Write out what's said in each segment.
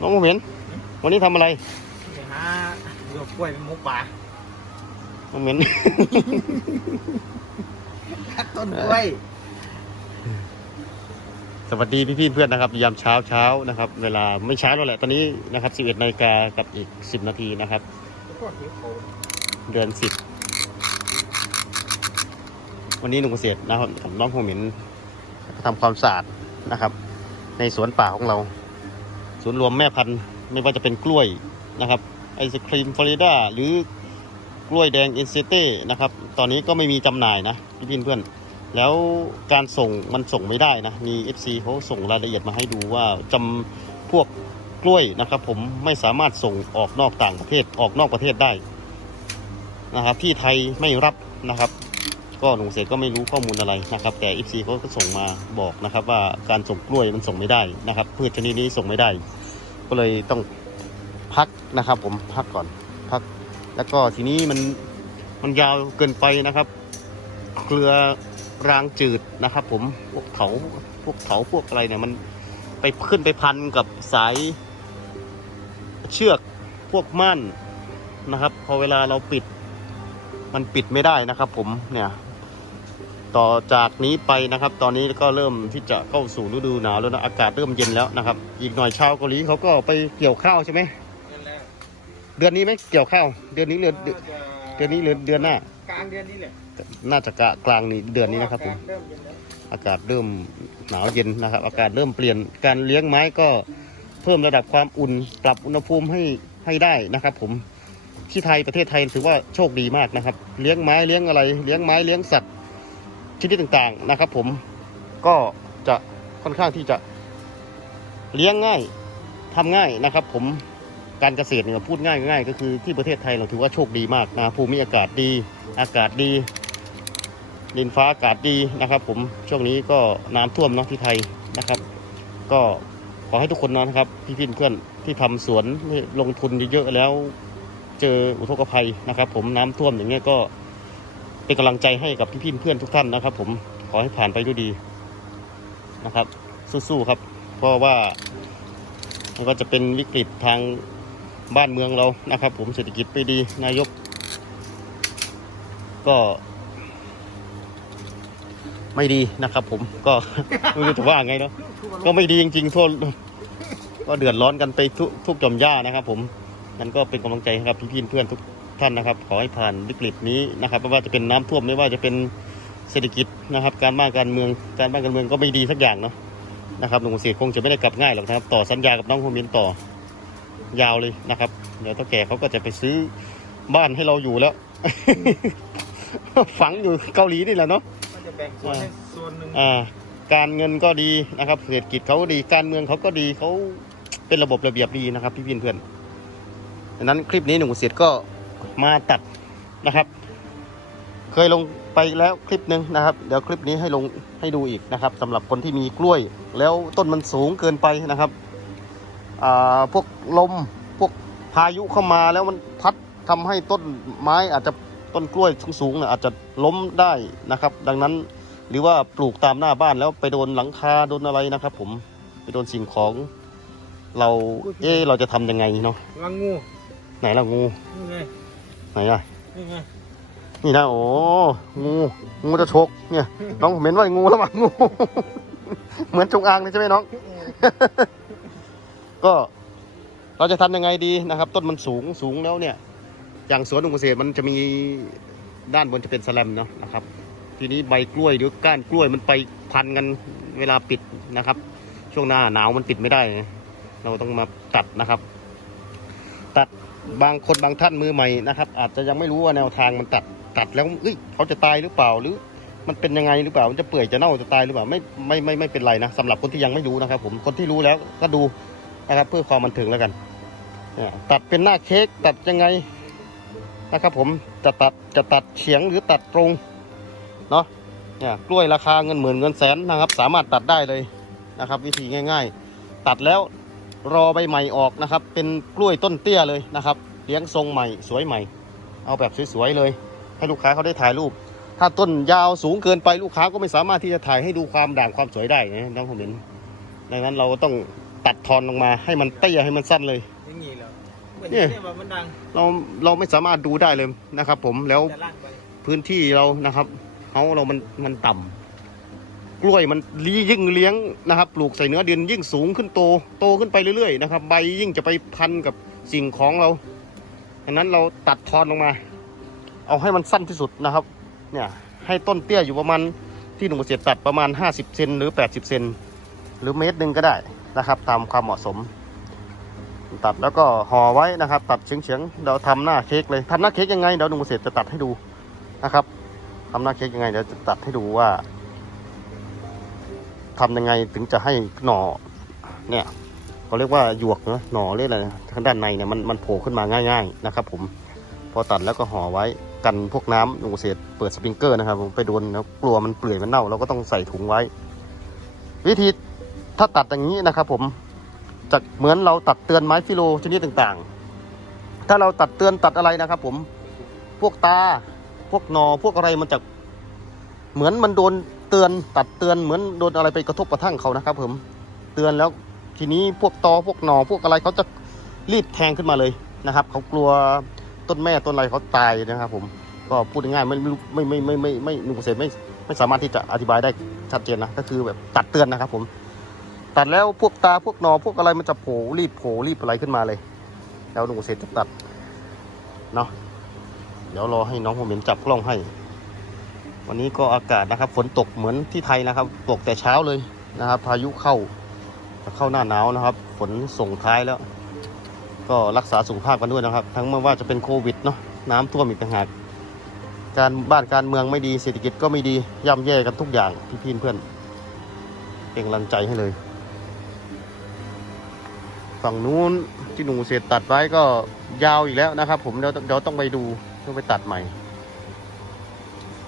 น้องโมเหม็น วันนี้ทำอะไรไปหาดอกกล้วยเป็นหมูป่าน้องเหม็น ตัดต้นกล้วยสวัสดีพี่พี่ๆเพื่อนนะครับ ยามเช้าเช้านะครับ เวลาไม่เช้าแล้วแหละตอนนี้นะครับ 11นาฬิกากับอีก 10 นาทีนะครับก็หิวโหยเดือนสิบวันนี้หนุ่มเกษตรนะครับกับน้องโฮเหมินทำความสะอาดนะครับ ในสวนป่าของเรา ศูนย์รวมแม่พันธุ์ไม่ว่าจะเป็นกล้วยนะครับไอศครีมฟลอริดาหรือกล้วยแดงเอ็นเซเต้นะครับตอนนี้ก็ไม่มีจำหน่ายนะพี่พี่เพื่อนแล้วการส่งมันส่งไม่ได้นะมี FC เขาส่งรายละเอียดมาให้ดูว่าจำพวกกล้วยนะครับผมไม่สามารถส่งออกนอกต่างประเทศออกนอกประเทศได้นะครับที่ไทยไม่รับนะครับ ก็หนุ่มเสกก็ไม่รู้ข้อมูลอะไรนะครับ แต่อีซีเขาก็ส่งมาบอกนะครับ ว่าการส่งกล้วยมันส่งไม่ได้นะครับพืชชนิดนี้ส่งไม่ได้ ก็เลยต้องพักนะครับ ผมพักก่อนพัก แล้วก็ทีนี้มันมันยาวเกินไปนะครับเครือรางจืดนะครับ ผมพวกเถาพวกเถาพวกอะไรเนี่ยมันไปขึ้นไปพันกับสายเชือกพวกม่านนะครับ พอเวลาเราปิดมันปิดไม่ได้นะครับ ผมเนี่ย ต่อจากนี้ไปนะครับ ตอนนี้ก็เริ่มที่จะเข้าสู่ฤดูหนาวแล้วนะ อากาศเริ่มเย็นแล้วนะครับ อีกหน่อยชาวเกาหลีเขาก็ไปเกี่ยวข้าวใช่ไหมนั่นแหละเดือนนี้ไหมเกี่ยวข้าว เดือนนี้เดือนเดือนเดือนนี้หรือเดือนหน้ากลางเดือนนี้แหละน่าจะกะกลางนี้เดือนนี้นะครับผมเริ่มเย็นแล้วอากาศเริ่มหนาวเย็นนะครับ อากาศเริ่มเปลี่ยนการเลี้ยงไม้ก็เพิ่มระดับความอุ่น ปรับอุณหภูมิให้ให้ได้นะครับ ผมที่ไทยประเทศไทยถือว่าโชคดีมากนะครับ เลี้ยงไม้เลี้ยงอะไร เลี้ยงไม้เลี้ยงสัตว์ ชนิดต่างๆนะครับ ผมก็จะค่อนข้างที่จะเลี้ยงง่ายทำง่ายนะครับ ผมการเกษตรเนี่ยพูดง่ายง่ายก็คือที่ประเทศไทยเราถือว่าโชคดีมากนะภูมิอากาศดี อากาศดีดินฟ้าอากาศดีนะครับ ผมช่วงนี้ก็น้ำท่วมเนาะที่ไทยนะครับ ก็ขอให้ทุกคนนะครับ พี่พี่เพื่อนที่ทำสวนลงทุนเยอะๆแล้ว เจออุทกภัยนะครับ ผมน้ำท่วมอย่างเงี้ยก็ เป็นกำลังใจให้กับพี่พี่เพื่อนทุกท่านนะครับ ผมขอให้ผ่านไปด้วยดีนะครับ สู้ๆครับ เพราะว่ามันก็จะเป็นวิกฤตทางบ้านเมืองเรานะครับ ผมเศรษฐกิจไม่ดีนายก ก็ ไม่ดีนะครับ ผมก็ไม่รู้จะว่าไงเนาะก็ไม่ดีจริงๆทั่วก็เดือดร้อนกันไปทุกทุกจอมย่านะครับ ผมนั่นก็เป็นกำลังใจให้กับพี่ๆเพื่อนทุก ท่านนะครับ ขอให้ผ่านวิกฤตนี้นะครับไม่ว่าจะเป็นน้ำท่วมไม่ว่าจะเป็นเศรษฐกิจนะครับ การบ้านการเมืองการบ้านการเมืองก็ไม่ดีสักอย่างเนาะนะครับหลวงเสียคงจะไม่ได้กลับง่ายหรอกนะครับ ต่อสัญญากับน้องโฮมินต่อยาวเลยนะครับเดี๋ยวเท่าแก่เขาก็จะไปซื้อบ้านให้เราอยู่แล้ว ฝังอยู่เกาหลีนี่แหละเนาะก็จะแบ่งส่วนให้ส่วนหนึ่งอ่าการเงินก็ดีนะครับเศรษฐกิจเขาก็ดีการเมืองเขาก็ดีเขาเป็นระบบระเบียบดีนะครับ พี่เพื่อนๆดังนั้นคลิปนี้หนุ่มเสียดก็ มาตัดนะครับ เคยลงไปแล้วคลิปหนึ่งนะครับ เดี๋ยวคลิปนี้ให้ลงให้ดูอีกนะครับสำหรับคนที่มีกล้วย แล้วต้นมันสูงเกินไปนะครับอ่าพวกลมพวกพายุเข้ามาแล้วมันพัดทำให้ต้นไม้อาจจะต้นกล้วยสูงๆเนี่ยอาจจะล้มได้นะครับ ดังนั้นหรือว่าปลูกตามหน้าบ้านแล้วไปโดนหลังคาโดนอะไรนะครับ ผมไปโดนสิ่งของเรา เอ๊ะเราจะทำยังไงเนาะวางงู ไหนล่ะงูนี่ไง ไหนล่ะ นี่ไงนี่นะโอ้งูงูจะฉกเนี่ย น้องผมเห็นว่างูแล้วมั้งงู เหมือนจงอางเลยใช่ไหมน้อง ก็เราจะทำยังไงดีนะครับ ต้นมันสูงสูงแล้วเนี่ย อย่างสวนอุเกษตรมันจะมีด้านบนจะเป็นสแลมเนาะนะครับ ทีนี้ใบกล้วยหรือก้านกล้วยมันไปพันกันเวลาปิดนะครับ ช่วงหน้าหนาวมันปิดไม่ได้ไงเราต้องมาตัดนะครับตัด บางคนบางท่านมือใหม่นะครับ อาจจะยังไม่รู้ว่าแนวทางมันตัดตัดแล้วเอ้ยเขาจะตายหรือเปล่าหรือ มันเป็นยังไงหรือเปล่ามันจะเปื่อยจะเน่าจะตายหรือเปล่าไม่ไม่ไม่ไม่เป็นไรนะสำหรับคนที่ยังไม่รู้นะครับ ผมคนที่รู้แล้วก็ดูนะครับ เพื่อความบันเทิงแล้วกันเนี่ยตัดเป็นหน้าเค้กตัดยังไงนะครับ ผมจะตัดจะตัดเฉียงหรือตัดตรงเนาะเนี่ยกล้วยราคาเงินหมื่นเงินแสนนะครับ สามารถตัดได้เลยนะครับ วิธีง่าย ๆ ตัดแล้ว รอใบใหม่ออกนะครับ เป็นกล้วยต้นเตี้ยเลยนะครับ เลี้ยงทรงใหม่สวยใหม่ เอาแบบสวยๆเลย ให้ลูกค้าเขาได้ถ่ายรูป ถ้าต้นยาวสูงเกินไปลูกค้าก็ไม่สามารถที่จะถ่ายให้ดูความด่างความสวยได้นะน้องผมเห็นดังนั้นเราต้องตัดทอนลงมาให้มันเตี้ยให้มันสั้นเลยอย่างงี้เหรอเหมือนเนี่ยเนี่ยแบบมันดังเราเราไม่สามารถดูได้เลยนะครับ ผมแล้วจะลากไป พื้นที่เรานะครับเขาเรามันมันต่ำ กล้วยมันยิ่งเลี้ยงนะครับปลูกใส่เนื้อดินยิ่งสูงขึ้นโตโตขึ้นไปเรื่อยๆนะครับใบยิ่งจะไปพันกับสิ่งของเราดังนั้นเราตัดทอนลงมา เอาให้มันสั้นที่สุดนะครับเนี่ยให้ต้นเตี้ยอยู่ประมาณที่หนุ่มเกษตรตัดประมาณ 50เซนหรือ 80เซนหรือเมตรหนึ่งก็ได้นะครับ ตามความเหมาะสม ตัดแล้วก็ห่อไว้นะครับ ตัดเฉียงๆเดี๋ยวทำหน้าเค้กเลยทำหน้าเค้กยังไงเดี๋ยวหนุ่มเกษตรจะตัดให้ดูนะครับทำหน้าเค้กยังไงเดี๋ยวจะตัดให้ดูว่า ทำยังไงถึงจะให้หน่อเนี่ยเขาเรียกว่าหยวกนะหน่อเรียกอะไรทางด้านในเนี่ยมันมันโผล่ขึ้นมาง่าย ๆนะครับ ผมพอตัดแล้วก็ห่อไว้กันพวกน้ำหนุ่มเกษเปิดสปริงเกอร์นะครับผมไปโดนแล้วกลัวมันเปื่อยมันเน่าเราก็ต้องใส่ถุงไว้ วิธีถ้าตัดอย่างนี้นะครับ ผมจะเหมือนเราตัดเตือนไม้ฟิโลชนิดต่างๆ ถ้าเราตัดเตือนตัดอะไรนะครับ ผมพวกตาพวกหนอพวกอะไรมันจะเหมือนมันโดน เตือนตัดเตือนเหมือนโดนอะไรไปกระทบกระทั่งเขานะครับ ผมเตือนแล้วทีนี้พวกตอพวกหนอพวกอะไรเขาจะรีบแทงขึ้นมาเลยนะครับเขากลัวต้นแม่ต้นอะไรเขาตายนะครับ ผมก็พูดง่ายๆไม่ไม่ไม่ไม่ไม่ไม่หนุ่มเกษตรไม่ไม่สามารถที่จะอธิบายได้ชัดเจนนะก็คือแบบตัดเตือนนะครับ ผม ตัดแล้วพวกตาพวกหนอพวกอะไรมันจะโผล่รีบโผล่รีบอะไรขึ้นมาเลย แล้วหนุ่มเกษตรจะตัดเนาะเดี๋ยวรอให้น้องผมเห็นจับกล้องให้ วันนี้ก็อากาศนะครับ ฝนตกเหมือนที่ไทยนะครับ ตกแต่เช้าเลยนะครับ พายุเข้าจะเข้าหน้าหนาวนะครับ ฝนส่งท้ายแล้ว ก็รักษาสุขภาพกันด้วยนะครับ ทั้งไม่ว่าจะเป็นโควิดเนาะน้ำท่วมอีกต่างหากการบ้านการเมืองไม่ดีเศรษฐกิจก็ไม่ดีย่ำแย่กันทุกอย่างพี่พี่เพื่อนเป็นกำลังใจให้เลย ฝั่งนู้นที่หนูเศษตัดไว้ก็ยาวอีกแล้วนะครับ ผมเดี๋ยวเดี๋ยวต้องไปดูต้องไปตัดใหม่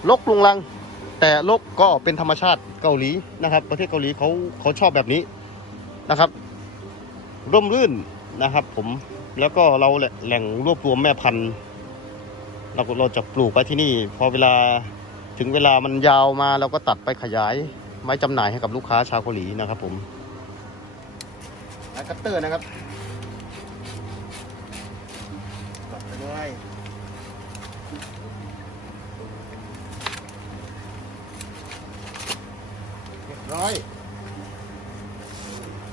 ลกลุงลัง แต่ลกก็เป็นธรรมชาติเกาหลีนะครับ ประเทศเกาหลีเขาเขาชอบแบบนี้นะครับ ร่มรื่นนะครับ ผมแล้วก็เราแหล่งรวบรวมแม่พันธุ์เราเราจะปลูกไว้ที่นี่ พอเวลาถึงเวลามันยาวมาเราก็ตัดไปขยายไว้จำหน่ายให้กับลูกค้าชาวเกาหลีนะครับ ผมคัตเตอร์นะครับตัดไปด้วย ร้อย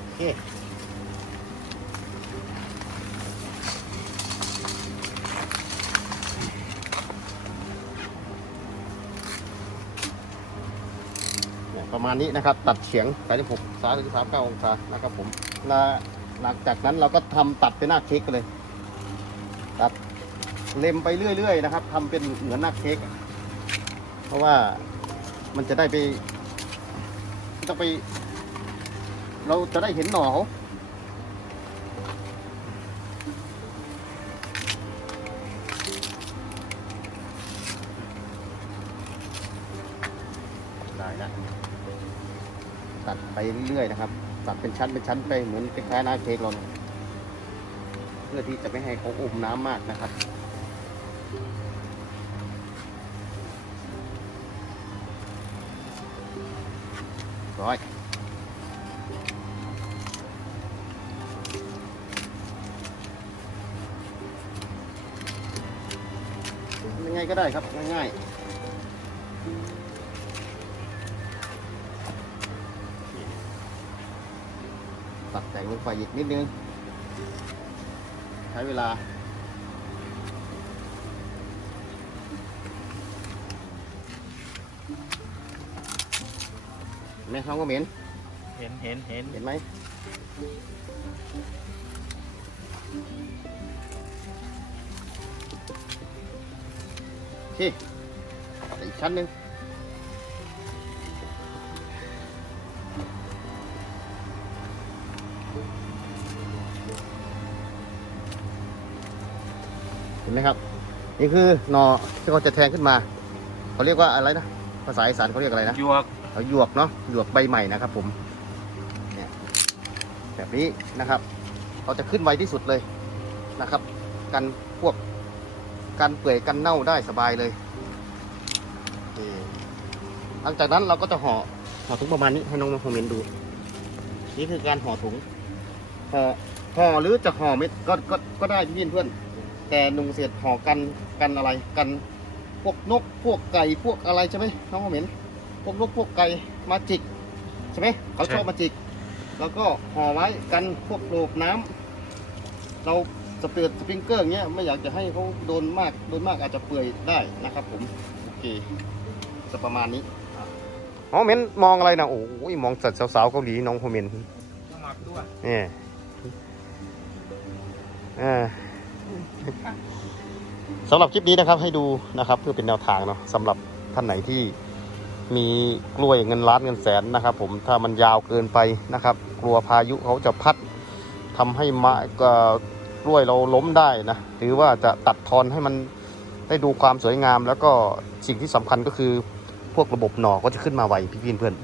โอเคประมาณนี้นะครับ ตัดเฉียงไปที่ผมสามถึงสามเก้าองศานะครับผมและหลังจากนั้นเราก็ทำตัดเป็นหน้าเค้กเลยตัดเล็มไปเรื่อยๆนะครับทำเป็นเหมือนหน้าเค้กเพราะว่ามันจะได้ไป จะไป เราจะได้เห็นหน่อเขาได้แล้วตัดไปเรื่อยๆนะครับ ตัดเป็นชั้นเป็นชั้นไปเหมือนคล้ายๆหน้าเค้กเราเนี่ยเพื่อที่จะไม่ให้เขาอมน้ำมากนะครับ ร้อยยังไงก็ได้ครับ ง่ายๆตัดแต่งลงไปอีกนิดนึง ใช้เวลา เห็นไหมน้องก็เหม็น เห็นเห็นเห็นเห็นไหมโอเคตัดอีกชั้นหนึ่งเห็นไหมครับ นี่คือหนอที่เขาจะแทงขึ้นมา เขาเรียกว่าอะไรนะ ภาษาอีสานเขาเรียกอะไรนะยวก เอาหยวกเนาะหยวกใบใหม่นะครับผมเนี่ยแบบนี้นะครับเขาจะขึ้นไวที่สุดเลยนะครับ กันพวกกันเปื่อยกันเน่าได้สบายเลยหลังจากนั้นเราก็จะห่อห่อถุงประมาณนี้ให้น้องมาคอมเมนต์ดู นี่คือการห่อถุงห่อห่อหรือจะห่อเม็ดก็ก็ก็ได้พี่เพื่อน แต่หนุ่มเกษห่อกันกันอะไรกันพวกนกพวกไก่พวกอะไรใช่ไหมน้องเขาเหม็น พวกนกพวกไก่มาจิกใช่ไหมเขาชอบมาจิก แล้วก็ห่อไว้กันพวกโลบน้ำเราสเปียร์สปริงเกอร์อย่างเงี้ยไม่อยากจะให้เขาโดนมากโดนมากอาจจะเปื่อยได้นะครับ ผมโอเคจะประมาณนี้อ๋อเมนมองอะไรนะโอ้ยมองสัตว์สาวๆเกาหลีน้องโฮเมนสมัครด้วยนี่อ่าสำหรับคลิปนี้นะครับให้ดูนะครับเพื่อเป็นแนวทางเนาะสำหรับท่านไหนที่ มีกล้วยเงินล้านเงินแสนนะครับ ผมถ้ามันยาวเกินไปนะครับ กลัวพายุเขาจะพัดทำให้ไม้กล้วยเราล้มได้นะหรือว่าจะตัดทอนให้มันได้ดูความสวยงาม แล้วก็สิ่งที่สำคัญก็คือพวกระบบหน่อก็จะขึ้นมาไวพี่ๆเพื่อน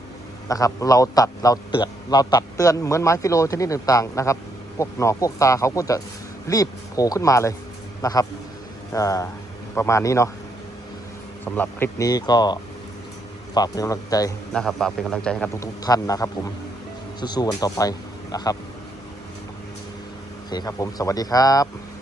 นะครับ เราตัดเราเตือนเราตัดเตือนเหมือนไม้ฟิโลชนิดต่างๆนะครับ พวกหน่อพวกตาเขาก็จะรีบโผล่ขึ้นมาเลยนะครับประมาณนี้เนาะสำหรับคลิปนี้ก็ ฝากเป็นกำลังใจนะครับ ฝากเป็นกำลังใจให้กับทุกๆท่านนะครับ ผมสู้ๆกันต่อไปนะครับโอเคครับผมสวัสดีครับ